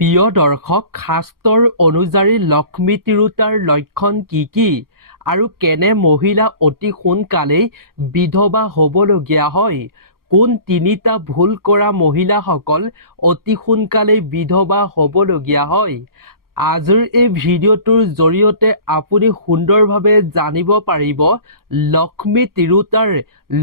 প্ৰিয় দৰ্শক, শাস্ত্ৰৰ অনুযায়ী লক্ষ্মী তিৰোতাৰ লক্ষণ কি আৰু কেনে মহিলা অতি সোনকালেই বিধৱা হ'বলগীয়া হয়? কোন তিনিটা ভুল কৰা মহিলাসকল অতি সোনকালেই বিধৱা হ'বলগীয়া হয়? আজিৰ এই ভিডিঅ'টোৰ জৰিয়তে আপুনি সুন্দৰভাৱে জানিব পাৰিব লক্ষ্মী তিৰোতাৰ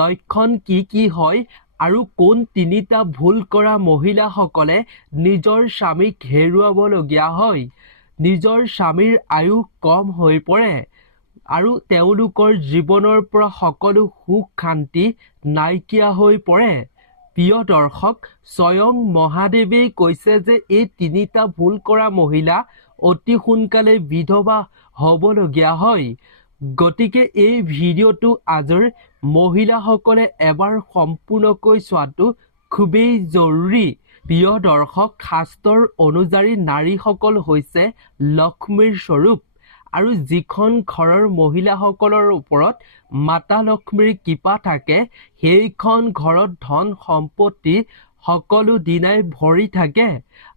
লক্ষণ কি হয় আৰু কোন তিনিটা ভুল কৰা মহিলাসকলে নিজৰ স্বামীক হেৰুৱাবলগীয়া হয়, নিজৰ স্বামীৰ আয়ুস কম হৈ পৰে আৰু তেওঁলোকৰ জীৱনৰ পৰা সকলো সুখ শান্তি নাইকিয়া হৈ পৰে। প্ৰিয় দৰ্শক, স্বয়ং মহাদেৱেই কৈছে যে এই তিনিটা ভুল কৰা মহিলা অতি সোনকালে বিধৱা হ'বলগীয়া হয়। গতিকে এই ভিডিঅ'টো আজিৰ মহিলাসকলে এবাৰ সম্পূৰ্ণকৈ চোৱাটো খুবেই জৰুৰী। প্ৰিয় দৰ্শক, শাস্ত্ৰৰ অনুযায়ী নাৰীসকল হৈছে লক্ষ্মীৰ স্বৰূপ আৰু যিখন ঘৰৰ মহিলাসকলৰ ওপৰত মাতা লক্ষ্মীৰ কৃপা থাকে সেইখন ঘৰত ধন সম্পত্তি সকলো দিনাই ভৰি থাকে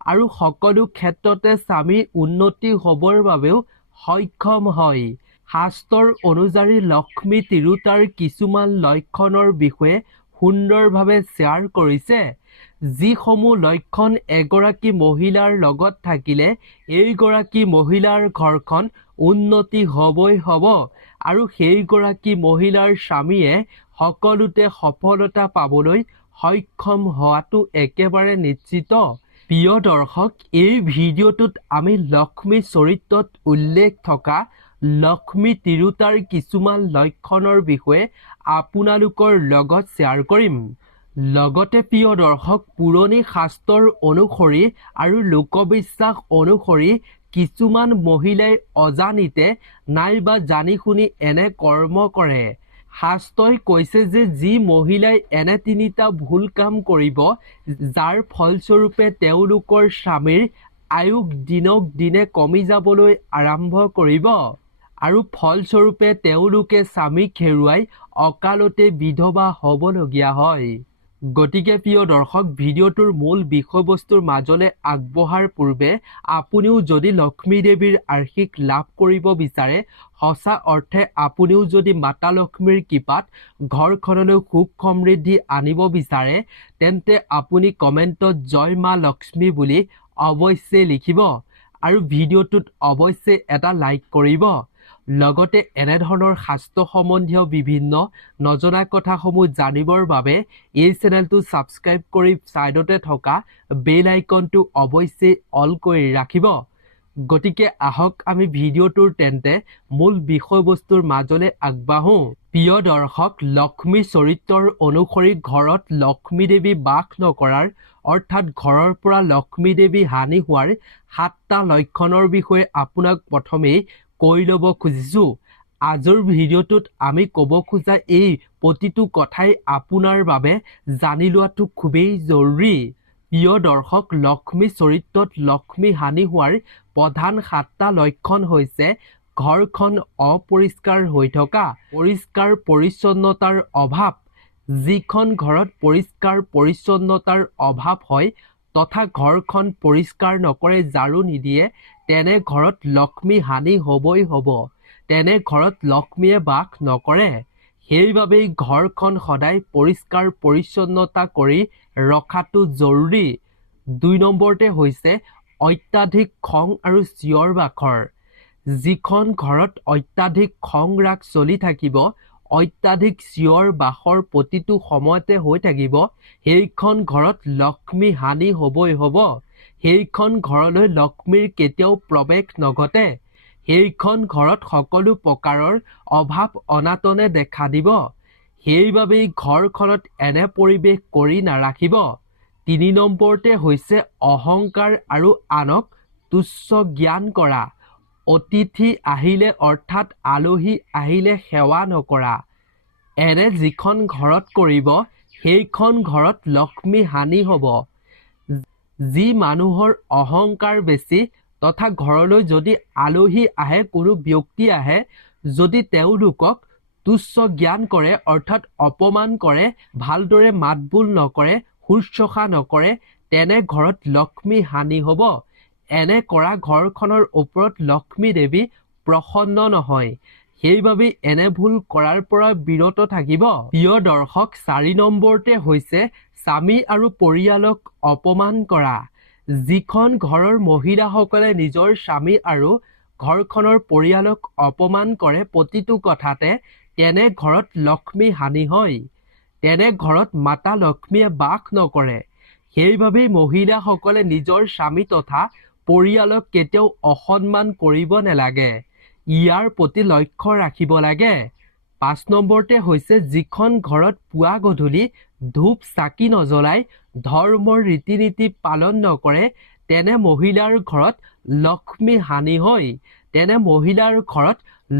আৰু সকলো ক্ষেত্ৰতে স্বামী উন্নতি হ'বৰ বাবেও সক্ষম হয়। শাস্ত্ৰৰ অনুযায়ী লক্ষ্মী তিৰোতাৰ কিছুমান লক্ষণৰ বিষয়ে সুন্দৰভাৱে শ্বেয়াৰ কৰিছে, যিসমূহ লক্ষণ এগৰাকী মহিলাৰ লগত থাকিলে এইগৰাকী মহিলাৰ ঘৰখন উন্নতি হ'বই হ'ব আৰু সেইগৰাকী মহিলাৰ স্বামীয়ে সকলোতে সফলতা পাবলৈ সক্ষম হোৱাটো একেবাৰে নিশ্চিত। প্ৰিয় দৰ্শক, এই ভিডিঅ'টোত আমি লক্ষ্মী চৰিত্ৰত উল্লেখ থকা লক্ষ্মী তিৰোতাৰ কিছুমান লক্ষণৰ বিষয়ে আপোনালোকৰ লগত শ্বেয়াৰ কৰিম। লগতে প্ৰিয় দৰ্শক, পুৰণি শাস্ত্ৰৰ অনুসৰি আৰু লোকবিশ্বাস অনুসৰি কিছুমান মহিলাই অজানিতে নাইবা জানি শুনি এনে কৰ্ম কৰে। শাস্ত্ৰই কৈছে যে যি মহিলাই এনে তিনিটা ভুল কাম কৰিব যাৰ ফলস্বৰূপে তেওঁলোকৰ স্বামীৰ আয়ুস দিনক দিনে কমি যাবলৈ আৰম্ভ কৰিব আৰু ফলস্বৰূপে তেওঁলোকে স্বামীক হেৰুৱাই অকালতে বিধৱা হ'বলগীয়া হয়। গতিকে প্ৰিয় দৰ্শক, ভিডিঅ'টোৰ মূল বিষয়বস্তুৰ মাজলৈ আগবঢ়াৰ পূৰ্বে আপুনিও যদি লক্ষ্মী দেৱীৰ আশীষ লাভ কৰিব বিচাৰে, সঁচা অৰ্থে আপুনিও যদি মাতা লক্ষ্মীৰ কৃপাত ঘৰখনলৈ সুখ সমৃদ্ধি আনিব বিচাৰে, তেন্তে আপুনি কমেণ্টত জয় মা লক্ষ্মী বুলি অৱশ্যেই লিখিব আৰু ভিডিঅ'টোত অৱশ্যেই এটা লাইক কৰিব। লগতে এনেধৰণৰ শাস্ত্ৰ সম্বন্ধীয় বিভিন্ন নজনা কথাসমূহ জানিবৰ বাবে এই চেনেলটো ছাবস্ক্ৰাইব কৰি ছাইডতে থকা বেল আইকনটো অৱশ্যেই অল কৰি ৰাখিব। গতিকে আহক আমি ভিডিঅ'টোৰ তেন্তে মূল বিষয়বস্তুৰ মাজলৈ আগবাঢ়ো। প্ৰিয় দৰ্শক, লক্ষ্মী চৰিত্ৰৰ অনুসৰি ঘৰত লক্ষ্মী দেৱী বাস নকৰাৰ অৰ্থাৎ ঘৰৰ পৰা লক্ষ্মী দেৱী হানি হোৱাৰ 7টা লক্ষণৰ বিষয়ে আপোনাক প্ৰথমেই কৈ ল'ব খুজিছোঁ। আজিৰ ভিডিঅ'টোত আমি ক'ব খোজা এই প্ৰতিটো কথাই আপোনাৰ বাবে জানি লোৱাটো খুবেই জৰুৰী। প্ৰিয় দৰ্শক, লক্ষ্মী চৰিত্ৰত লক্ষ্মী হানি হোৱাৰ প্ৰধান 7টা লক্ষণ হৈছে ঘৰখন অপৰিষ্কাৰ হৈ থকা, পৰিষ্কাৰ পৰিচ্ছন্নতাৰ অভাৱ। যিখন ঘৰত পৰিষ্কাৰ পৰিচ্ছন্নতাৰ অভাৱ হয় তথা ঘৰখন পৰিষ্কাৰ নকৰে, ঝাৰু নিদিয়ে, তেনে ঘৰত লক্ষ্মী হানি হ'বই হ'ব। তেনে ঘৰত লক্ষ্মীয়ে বাস নকৰে। সেইবাবেই ঘৰখন সদায় পৰিষ্কাৰ পৰিচ্ছন্নতা কৰি ৰখাটো জৰুৰী। 2 নম্বৰতে হৈছে অত্যাধিক খং আৰু চিঞৰ বাখৰ। যিখন ঘৰত অত্যাধিক খং ৰাগ চলি থাকিব, অত্যাধিক চিঞৰ বাখৰ প্ৰতিটো সময়তে হৈ থাকিব, সেইখন ঘৰত লক্ষ্মী হানি হ'বই হ'ব। সেইখন ঘৰলৈ লক্ষ্মীৰ কেতিয়াও প্ৰৱেশ নঘটে। সেইখন ঘৰত সকলো প্ৰকাৰৰ অভাৱ অনাটনে দেখা দিব। সেইবাবেই ঘৰখনত এনে পৰিৱেশ কৰি নাৰাখিব। 3 নম্বৰতে হৈছে অহংকাৰ আৰু আনক তুচ্ছ জ্ঞান কৰা। অতিথি আহিলে অৰ্থাৎ আলহী আহিলে সেৱা নকৰা। এনে যিখন ঘৰত কৰিব সেইখন ঘৰত লক্ষ্মী হানি হ'ব। যি মানুহৰ অহংকাৰ বেছি তথা ঘৰলৈ যদি আলহী আহে, কোনো ব্যক্তি আহে, যদি তেওঁলোকক তুচ্ছ জ্ঞান কৰে অৰ্থাৎ অপমান কৰে, ভালদৰে মাত বোল নকৰে, শুশ্ৰূষা নকৰে, তেনে ঘৰত লক্ষ্মী হানি হ'ব। এনে কৰা ঘৰখনৰ ওপৰত লক্ষ্মী দেৱী প্ৰসন্ন নহয়। সেইবাবে এনে ভুল কৰাৰ পৰা বিৰত থাকিব। প্ৰিয় দৰ্শক, 4 নম্বৰতে হৈছে স্বামী আৰু পৰিয়ালক অপমান কৰা। যিখন ঘৰৰ মহিলাসকলে নিজৰ স্বামী আৰু ঘৰখনৰ পৰিয়ালক অপমান কৰে প্ৰতিটো কথাতে, তেনে ঘৰত লক্ষ্মী হানি হয়। তেনে ঘৰত মাতা লক্ষ্মীয়ে বাস নকৰে। সেইবাবেই মহিলাসকলে নিজৰ স্বামী তথা পৰিয়ালক কেতিয়াও অসন্মান কৰিব নালাগে। ইয়াৰ প্ৰতি লক্ষ্য ৰাখিব লাগে। 5 নম্বৰতে হৈছে যিখন ঘৰত পুৱা গধূলি ধূপ চাকি নজ্বলাই ধৰ্মৰ ৰীতি নীতি পালন নকৰে, তেনে মহিলাৰ ঘৰত লক্ষ্মী হানি হয়। তেনে মহিলাৰ ঘৰত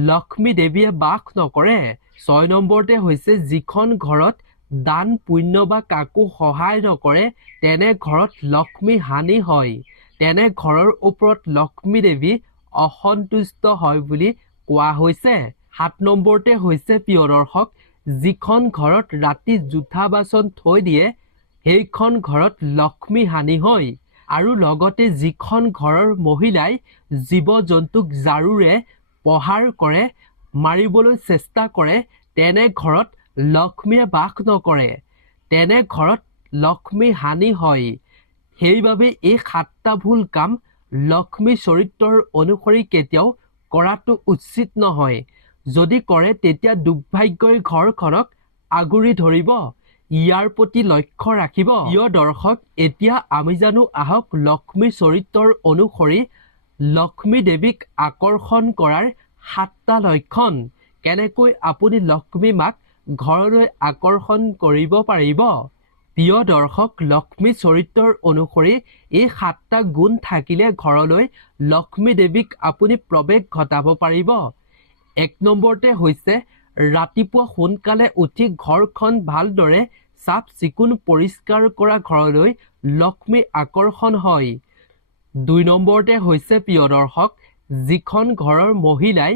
লক্ষ্মী দেৱীয়ে বাস নকৰে। 6 নম্বৰতে হৈছে যিখন ঘৰত দান পুণ্য বা কাকো সহায় নকৰে, তেনে ঘৰত লক্ষ্মী হানি হয়। তেনে ঘৰৰ ওপৰত লক্ষ্মী দেৱী অসন্তুষ্ট হয় বুলি কোৱা হৈছে। 7 নম্বৰতে হৈছে প্ৰিয় দৰ্শক, যিখন ঘৰত ৰাতি জোঠা বাচন থৈ দিয়ে, সেইখন ঘৰত লক্ষ্মী হানি হয়। আৰু লগতে যিখন ঘৰৰ মহিলাই জীৱ জন্তুক ঝাৰুৰে প্ৰহাৰ কৰে, মাৰিবলৈ চেষ্টা কৰে, তেনে ঘৰত লক্ষ্মীয়ে বাস নকৰে। তেনে ঘৰত লক্ষ্মী হানি হয়। সেইবাবে এই 7টা ভুল কাম লক্ষ্মী চৰিত্ৰৰ অনুসৰি কেতিয়াও কৰাটো উচিত নহয়। যদি কৰে তেতিয়া দুৰ্ভাগ্যই ঘৰখনক আগুৰি ধৰিব। ইয়াৰ প্ৰতি লক্ষ্য ৰাখিব। প্ৰিয় দৰ্শক, এতিয়া আমি জানো আহক লক্ষ্মী চৰিত্ৰৰ অনুসৰি লক্ষ্মী দেৱীক আকৰ্ষণ কৰাৰ 7টা লক্ষণ। কেনেকৈ আপুনি লক্ষ্মী মাক ঘৰলৈ আকৰ্ষণ কৰিব পাৰিব। প্ৰিয় দৰ্শক, লক্ষ্মী চৰিত্ৰৰ অনুসৰি এই 7টা গুণ থাকিলে ঘৰলৈ লক্ষ্মী দেৱীক আপুনি প্ৰৱেশ ঘটাব পাৰিব। 1 নম্বৰতে হৈছে ৰাতিপুৱা সোনকালে উঠি ঘৰখন ভালদৰে চাফ চিকুণ পৰিষ্কাৰ কৰা ঘৰলৈ লক্ষ্মী আকৰ্ষণ হয়। 2 নম্বৰতে হৈছে প্ৰিয় দৰ্শক, যিখন ঘৰৰ মহিলাই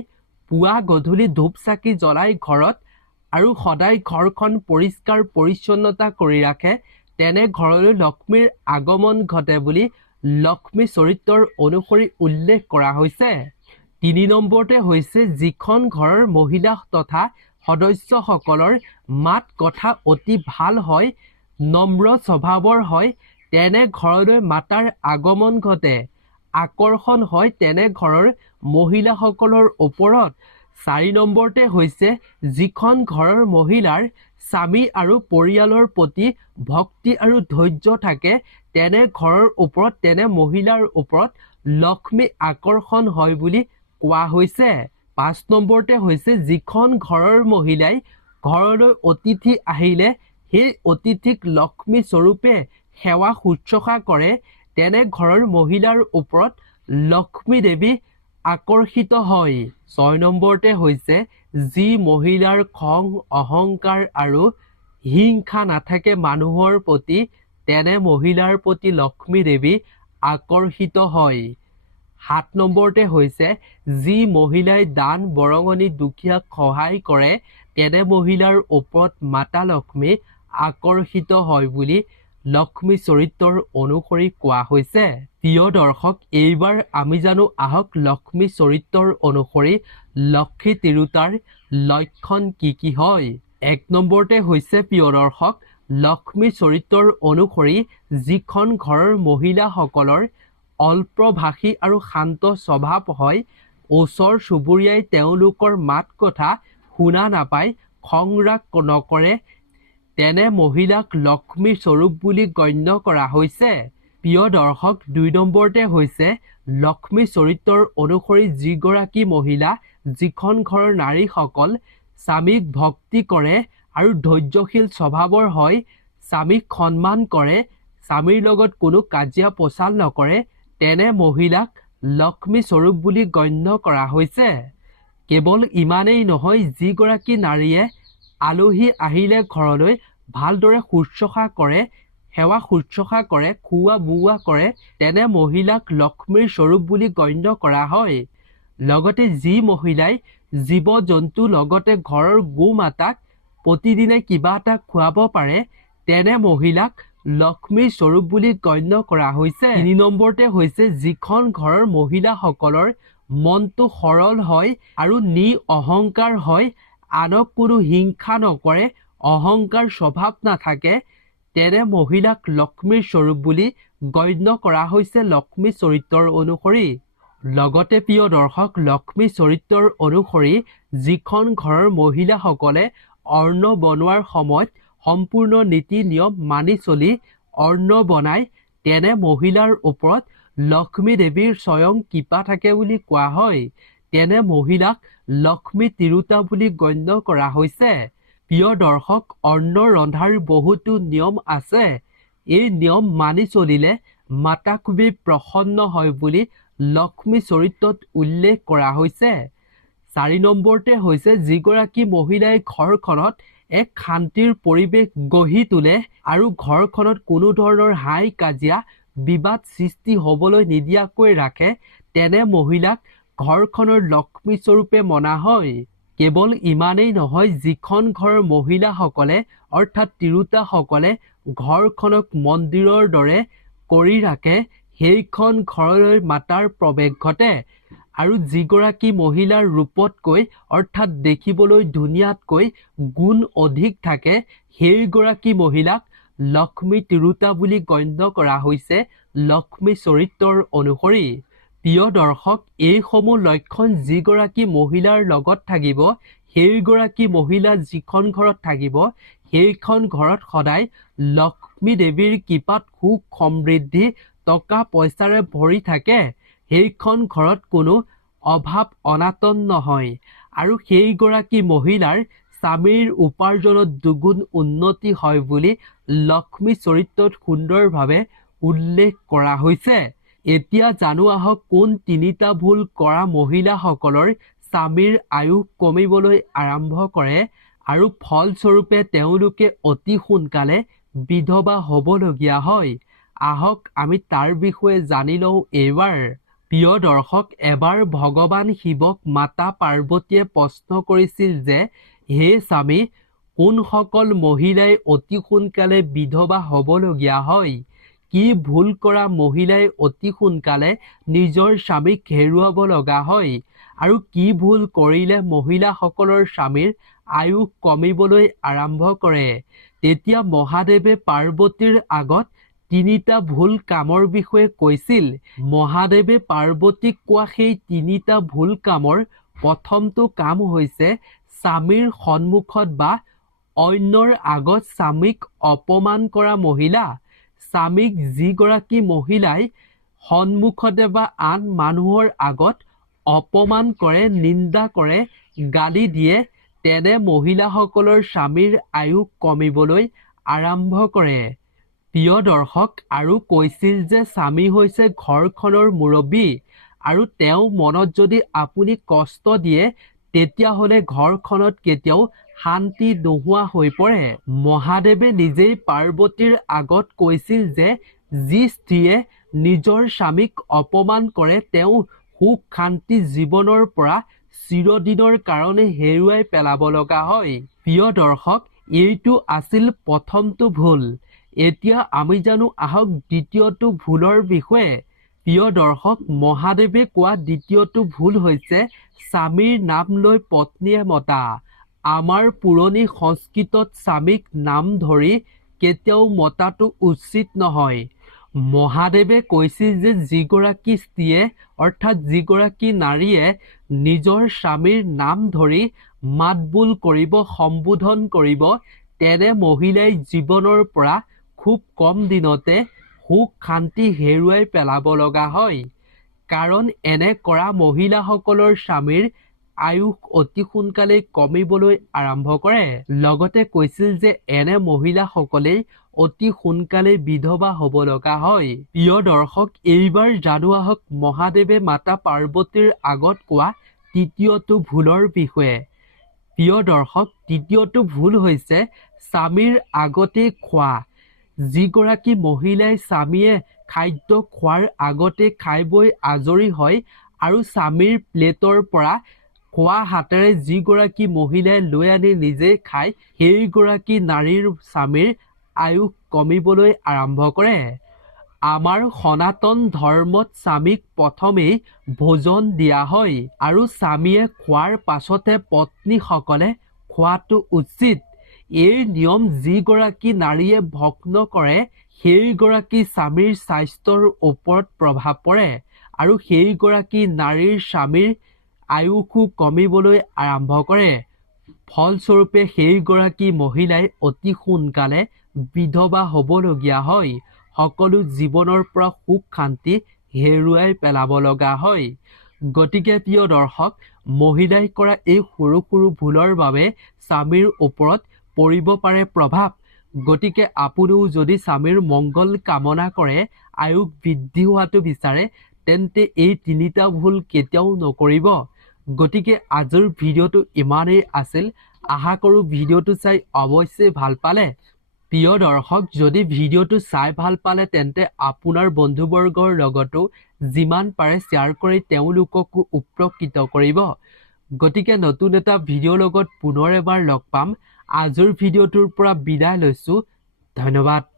পুৱা গধূলি ধূপ চাকি জ্বলাই ঘৰত আৰু সদায় ঘৰখন পৰিষ্কাৰ পৰিচ্ছন্নতা কৰি ৰাখে, তেনে ঘৰলৈ লক্ষ্মীৰ আগমন ঘটে বুলি লক্ষ্মী চৰিত্ৰৰ অনুসৰি উল্লেখ কৰা হৈছে। 3 নম্বৰতে হৈছে যিখন ঘৰৰ মহিলা তথা সদস্যসকলৰ মাত কথা অতি ভাল হয়, নম্ৰ স্বভাৱৰ হয়, তেনে ঘৰলৈ মাতাৰ আগমন ঘটে, আকৰ্ষণ হয় তেনে ঘৰৰ মহিলাসকলৰ ওপৰত। 4 নম্বৰতে হৈছে যিখন ঘৰৰ মহিলাৰ স্বামী আৰু পৰিয়ালৰ প্ৰতি ভক্তি আৰু ধৈৰ্য থাকে, তেনে ঘৰৰ ওপৰত, তেনে মহিলাৰ ওপৰত লক্ষ্মী আকৰ্ষণ হয় বুলি কোৱা হৈছে। 5 নম্বৰতে হৈছে যিখন ঘৰৰ মহিলাই ঘৰলৈ অতিথি আহিলে সেই অতিথিক লক্ষ্মী স্বৰূপে সেৱা শুশ্ৰূষা কৰে, তেনে ঘৰৰ মহিলাৰ ওপৰত লক্ষ্মী দেৱী আকৰ্ষিত হয়। 6 নম্বৰতে হৈছে যি মহিলাৰ খং অহংকাৰ আৰু হিংসা নাথাকে মানুহৰ প্ৰতি, তেনে মহিলাৰ প্ৰতি লক্ষ্মী দেৱী আকৰ্ষিত হয়। 7 নম্বৰতে হৈছে যি মহিলাই দান বৰঙণি দুখীয়াক সহায় কৰে, তেনে মহিলাৰ ওপৰত মাতা লক্ষ্মী আকৰ্ষিত হয় বুলি লক্ষ্মী চৰিত্ৰৰ অনুসৰি কোৱা হৈছে। প্ৰিয় দৰ্শক, এইবাৰ আমি জানো আহক লক্ষ্মী চৰিত্ৰৰ অনুসৰি লক্ষ্মী তিৰোতাৰ লক্ষণ কি কি হয়। 1 নম্বৰতে হৈছে প্ৰিয় দৰ্শক, লক্ষ্মী চৰিত্ৰৰ অনুসৰি যিখন ঘৰৰ মহিলাসকলৰ অল্পভাষী আৰু শান্ত স্বভাৱ হয়, ওচৰ চুবুৰীয়াই তেওঁলোকৰ মাত কথা শুনা নাপায়, খং ৰাগ নকৰে, তেনে মহিলাক লক্ষ্মী স্বৰূপ বুলি গণ্য কৰা হৈছে। প্ৰিয় দৰ্শক, 2 নম্বৰতে হৈছে লক্ষ্মী চৰিত্ৰৰ অনুসৰি যিগৰাকী মহিলা, যিখন ঘৰৰ নাৰীসকল স্বামীক ভক্তি কৰে আৰু ধৈৰ্যশীল স্বভাৱৰ হয়, স্বামীক সন্মান কৰে, স্বামীৰ লগত কোনো কাজিয়া পচাল নকৰে, তেনে মহিলাক লক্ষ্মী স্বৰূপ বুলি গণ্য কৰা হৈছে। কেৱল ইমানেই নহয়, যিগৰাকী নাৰীয়ে আলহী আহিলে ঘৰলৈ ভালদৰে শুশ্ৰূষা কৰে, সেৱা শুশ্ৰূষা কৰে, খোৱা বোৱা কৰে, তেনে মহিলাক লক্ষ্মীৰ স্বৰূপ বুলি গণ্য কৰা হয়। লগতে যি মহিলাই জীৱ জন্তু লগতে ঘৰৰ গো মাতাক প্ৰতিদিনে কিবা এটা খুৱাব পাৰে, তেনে মহিলাক লক্ষ্মীৰ স্বৰূপ বুলি গণ্য কৰা হৈছে। ৩ নম্বৰতে হৈছে যিখন ঘৰৰ মহিলাসকলৰ মনটো সৰল হয় আৰু অহংকাৰ হয়, আনক কোনো হিংসা নকৰে, অহংকাৰ স্বভাৱ নাথাকে, তেনে মহিলাক লক্ষ্মীৰ স্বৰূপ বুলি গণ্য কৰা হৈছে লক্ষ্মী চৰিত্ৰৰ অনুসৰি। লগতে প্ৰিয় দৰ্শক, লক্ষ্মী চৰিত্ৰৰ অনুসৰি যিখন ঘৰৰ মহিলাসকলে অন্ন বনোৱাৰ সময়ত সম্পূৰ্ণ নীতি নিয়ম মানি চলি অন্ন বনায়, তেনে মহিলাৰ ওপৰত লক্ষ্মী দেৱীৰ স্বয়ং কৃপা থাকে বুলি কোৱা হয়। তেনে মহিলাক লক্ষ্মী তিৰোতা বুলি গণ্য কৰা হৈছে। প্ৰিয় দৰ্শক, অন্ন ৰন্ধাৰ বহুতো নিয়ম আছে। এই নিয়ম মানি চলিলে মাতা খুবেই প্ৰসন্ন হয় বুলি লক্ষ্মী চৰিত্ৰত উল্লেখ কৰা হৈছে। ৪ নম্বৰতে হৈছে যিগৰাকী মহিলাই ঘৰখনত এক শান্তিৰ পৰিৱেশ গঢ়ি তোলে আৰু ঘৰখনত কোনো ধৰণৰ হাই কাজিয়া বিবাদ সৃষ্টি হ'বলৈ নিদিয়াকৈ ৰাখে, তেনে মহিলাক ঘৰখনৰ লক্ষ্মী স্বৰূপে মনা হয়। কেৱল ইমানেই নহয়, যিখন ঘৰৰ মহিলাসকলে অৰ্থাৎ তিৰোতাসকলে ঘৰখনক মন্দিৰৰ দৰে কৰি ৰাখে, সেইখন ঘৰলৈ মাতাৰ প্ৰৱেশ ঘটে। আৰু যিগৰাকী মহিলাৰ ৰূপতকৈ অৰ্থাৎ দেখিবলৈ ধুনীয়াতকৈ গুণ অধিক থাকে, সেইগৰাকী মহিলাক লক্ষ্মী তিৰোতা বুলি গণ্য কৰা হৈছে লক্ষ্মী চৰিত্ৰৰ অনুসৰি। প্ৰিয় দৰ্শক, এইসমূহ লক্ষণ যিগৰাকী মহিলাৰ লগত থাকিব, সেইগৰাকী মহিলা যিখন ঘৰত থাকিব, সেইখন ঘৰত সদায় লক্ষ্মী দেৱীৰ কৃপাত সুখ সমৃদ্ধি টকা পইচাৰে ভৰি থাকে। সেইখন ঘৰত কোনো অভাৱ অনাটন নহয় আৰু সেইগৰাকী মহিলাৰ স্বামীৰ উপাৰ্জনত দুগুণ উন্নতি হয় বুলি লক্ষ্মী চৰিত্ৰত সুন্দৰভাৱে উল্লেখ কৰা হৈছে। এতিয়া জানো আহক কোন ৩টা ভুল কৰা মহিলাসকলৰ স্বামীৰ আয়ুস কমিবলৈ আৰম্ভ কৰে আৰু ফলস্বৰূপে তেওঁলোকে অতি সোনকালে বিধৱা হ'বলগীয়া হয়। আহক আমি তাৰ বিষয়ে জানি লওঁ এইবাৰ। প্ৰিয় দৰ্শক, এবাৰ ভগৱান শিৱক মাতা পাৰ্বতীয়ে প্ৰশ্ন কৰিছিল যে, হে স্বামী, কোনসকল মহিলাই অতি সোনকালে বিধৱা হ'বলগীয়া হয়? কি ভুল কৰা মহিলাই অতি সোনকালে নিজৰ স্বামীক হেৰুৱাব লগা হয়? আৰু কি ভুল কৰিলে মহিলাসকলৰ স্বামীৰ আয়ুস কমিবলৈ আৰম্ভ কৰে? তেতিয়া মহাদেৱে পাৰ্বতীৰ আগত ৩টা ভুল কামৰ বিষয়ে কৈছিল। মহাদেৱে পাৰ্বতীক কোৱা সেই ৩টা ভুল কামৰ প্ৰথমটো কাম হৈছে স্বামীৰ সন্মুখত বা অন্যৰ আগত স্বামীক অপমান কৰা মহিলা। স্বামীক যিগৰাকী মহিলাই সন্মুখতে বা আন মানুহৰ আগত অপমান কৰে, নিন্দা কৰে, গালি দিয়ে, তেনে মহিলাসকলৰ স্বামীৰ আয়ুস কমিবলৈ আৰম্ভ কৰে। প্ৰিয় দৰ্শক, আৰু কৈছিল যে স্বামী হৈছে ঘৰখনৰ মুৰব্বী আৰু তেওঁ মনত যদি আপুনি কষ্ট দিয়ে, তেতিয়াহ'লে ঘৰখনত কেতিয়াও শান্তি নোহোৱা হৈ পৰে। মহাদেৱে নিজেই পাৰ্বতীৰ আগত কৈছিল যে যি স্ত্ৰীয়ে নিজৰ স্বামীক অপমান কৰে, তেওঁ সুখ শান্তি জীৱনৰ পৰা চিৰদিনৰ কাৰণে হেৰুৱাই পেলাব লগা হয়। প্ৰিয় দৰ্শক, এইটো আছিল প্ৰথমটো ভুল। এতিয়া আমি জানো আহক দ্বিতীয়টো ভুলৰ বিষয়ে। প্ৰিয় দৰ্শক, মহাদেৱে কোৱা দ্বিতীয়টো ভুল হৈছে স্বামীৰ নাম লৈ পত্নীয়ে মতা। আমাৰ পুৰণি সংস্কৃতত স্বামীক নাম ধৰি কেতিয়াও মতাটো উচিত নহয়। মহাদেৱে কৈছিল যে যিগৰাকী স্ত্ৰীয়ে অৰ্থাৎ যিগৰাকী নাৰীয়ে নিজৰ স্বামীৰ নাম ধৰি মাত বোল কৰিব, সম্বোধন কৰিব, তেনে মহিলাই জীৱনৰ পৰা খুব কম দিনতে সুখ শান্তি হেৰুৱাই পেলাব লগা হয়। কাৰণ এনে কৰা মহিলাসকলৰ স্বামীৰ আয়ুস অতি সোনকালে কমিবলৈ আৰম্ভ কৰে। লগতে কৈছিল যে এনে মহিলাসকলেই অতি সোনকালে বিধৱা হ'ব লগা হয়। প্ৰিয় দৰ্শক, এইবাৰ জানো আহক মহাদেৱে মাতা পাৰ্বতীৰ আগত কোৱা তৃতীয়টো ভুলৰ বিষয়ে। প্ৰিয় দৰ্শক, তৃতীয়টো ভুল হৈছে স্বামীৰ আগতেই খোৱা। যিগৰাকী মহিলাই স্বামীয়ে খাদ্য খোৱাৰ আগতে খাই বৈ আজৰি হয় আৰু স্বামীৰ প্লেটৰ পৰা খোৱা হাতেৰে যিগৰাকী মহিলাই লৈ আনি নিজে খায়, সেইগৰাকী নাৰীৰ স্বামীৰ আয়ুস কমিবলৈ আৰম্ভ কৰে। আমাৰ সনাতন ধৰ্মত স্বামীক প্ৰথমেই ভোজন দিয়া হয় আৰু স্বামীয়ে খোৱাৰ পাছতে পত্নীসকলে খোৱাটো উচিত। এই নিয়ম যিগৰাকী নাৰীয়ে ভগ্ন কৰে সেইগৰাকী স্বামীৰ স্বাস্থ্যৰ ওপৰত প্ৰভাৱ পৰে আৰু সেইগৰাকী নাৰীৰ স্বামীৰ আয়ুসো কমিবলৈ আৰম্ভ কৰে। ফলস্বৰূপে সেইগৰাকী মহিলাই অতি সোনকালে বিধৱা হ'বলগীয়া হয়। সকলো জীৱনৰ পৰা সুখ শান্তি হেৰুৱাই পেলাব লগা হয়। গতিকে প্ৰিয় দৰ্শক, মহিলাই কৰা এই সৰু সৰু ভুলৰ বাবে স্বামীৰ ওপৰত পৰিব পাৰে প্ৰভাৱ। গতিকে আপুনিও যদি স্বামীৰ মংগল কামনা কৰে, আয়ুস বৃদ্ধি হোৱাটো বিচাৰে, তেন্তে এই 3টা ভুল কেতিয়াও নকৰিব। গতিকে আজিৰ ভিডিঅ'টো ইমানেই আছিল। আশা কৰোঁ ভিডিঅ'টো চাই অৱশ্যেই ভাল পালে। প্ৰিয় দৰ্শক, যদি ভিডিঅ'টো চাই ভাল পালে তেন্তে আপোনাৰ বন্ধুবৰ্গৰ লগতো যিমান পাৰে শ্বেয়াৰ কৰি তেওঁলোককো উপকৃত কৰিব। গতিকে নতুন এটা ভিডিঅ'ৰ লগত পুনৰ এবাৰ লগ পাম। আজিৰ ভিডিঅ'টোৰ পৰা বিদায় লৈছোঁ। ধন্যবাদ।